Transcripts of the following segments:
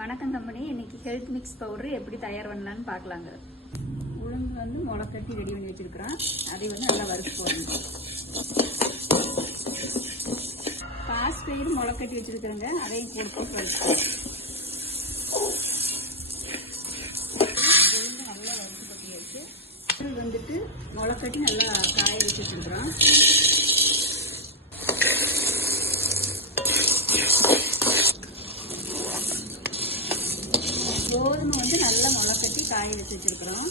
வணக்கம் கம்பெனி. இன்னைக்கு health mix powder எப்படி தயார் பண்ணலான்னு பார்க்கலாங்க. உளுந்து வந்து முளை கட்டி ரெடி பண்ணி வச்சிருக்கிறோம். அதை வந்து நல்லா வறுத்து போடணும். பாஸ் பயிர் முளை கட்டி வச்சிருக்கிறேங்க, அதையும் போட்டு வறுத்து உளுந்து நல்லா வறுத்து கொட்டியாச்சு. வந்துட்டு முளை கட்டி நல்லா காய வச்சு வச்சிருக்கிறோம். கோதுமை வந்து நல்லா முளை கட்டி காய வச்சு வச்சிருக்கிறோம்.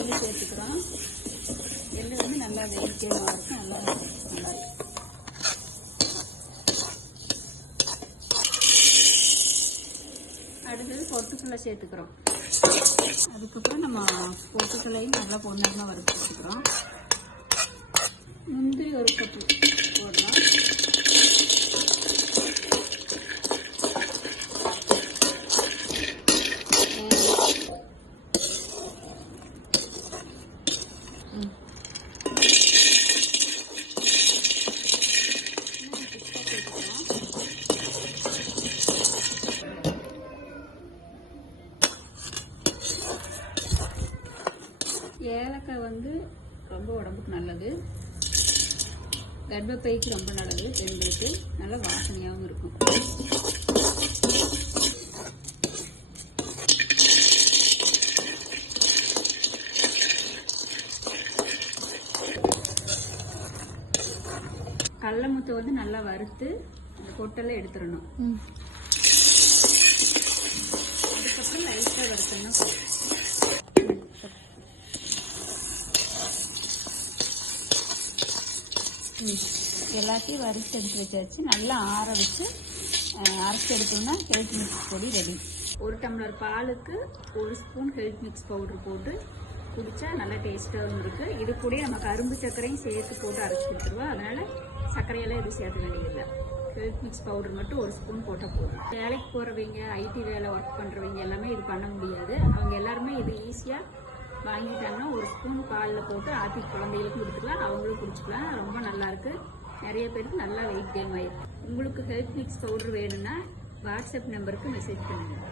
எள்ளு சேர்த்துக்கிறோம். எள்ளு வந்து நல்லா வெயிட்டேவாக இருக்கும், நல்லா நல்லா இருக்கும். அடுத்தது பொட்டுக்கடலை சேர்த்துக்கிறோம். அதுக்கப்புறம் நம்ம பொட்டுக்கடலையும் நல்லா பொன்னரமாக வறுத்து வச்சுக்கிறோம். முந்திரி ஒரு கப்பு போடலாம். ஏலக்காய் வந்து ரொம்ப உடம்புக்கு நல்லது, கர்ப்பப்பைக்கு ரொம்ப நல்லது, பெண்களுக்கு நல்ல வாசனையாகவும் இருக்கும். கடலை முத்தை வந்து நல்லா வறுத்து அந்த கொட்டெல்லாம் எடுத்துடணும். அதுக்கப்புறம் லைட்டாக வறுத்தோம்னா எல்லாத்தையும் வறுத்து எடுத்து வச்சாச்சு. நல்லா ஆற வச்சு அரைச்சி எடுத்தோம்னா ஹெல்த் மிக்ஸ் பொடி ரெடி. ஒரு டம்ளர் பாலுக்கு ஒரு ஸ்பூன் ஹெல்த் மிக்ஸ் பவுடர் போட்டு குடித்தா நல்லா டேஸ்ட்டாகவும் இருக்குது. இது கூட நம்ம கரும்பு சர்க்கரையும் சேர்த்து போட்டு அரைச்சி கொடுத்துருவோம். அதனால் சர்க்கரையெல்லாம் எதுவும் சேர்க்க வேண்டியதில்லை. ஹெல்த் மிக்ஸ் பவுடர் மட்டும் ஒரு ஸ்பூன் போட்டால் போதும். வேலைக்கு போகிறவங்க, ஐடி வேலை ஒர்க் பண்ணுறவங்க எல்லாமே இது பண்ண முடியாது. அவங்க எல்லாருமே இது ஈஸியாக வாங்கிட்டாங்கன்னா ஒரு ஸ்பூன் பாலில் போட்டு ஆற்றி குழந்தைகளுக்கும் கொடுத்துக்கலாம், அவங்களும் குடிச்சிக்கலாம். ரொம்ப நல்லாயிருக்கு. நிறைய பேருக்கு நல்லா வெயிட் கெயின் ஆகிருக்கு. உங்களுக்கு ஹெல்த் மிக்ஸ் பவுடர் வேணும்னா வாட்ஸ்அப் நம்பருக்கு மெசேஜ் பண்ணுங்கள்.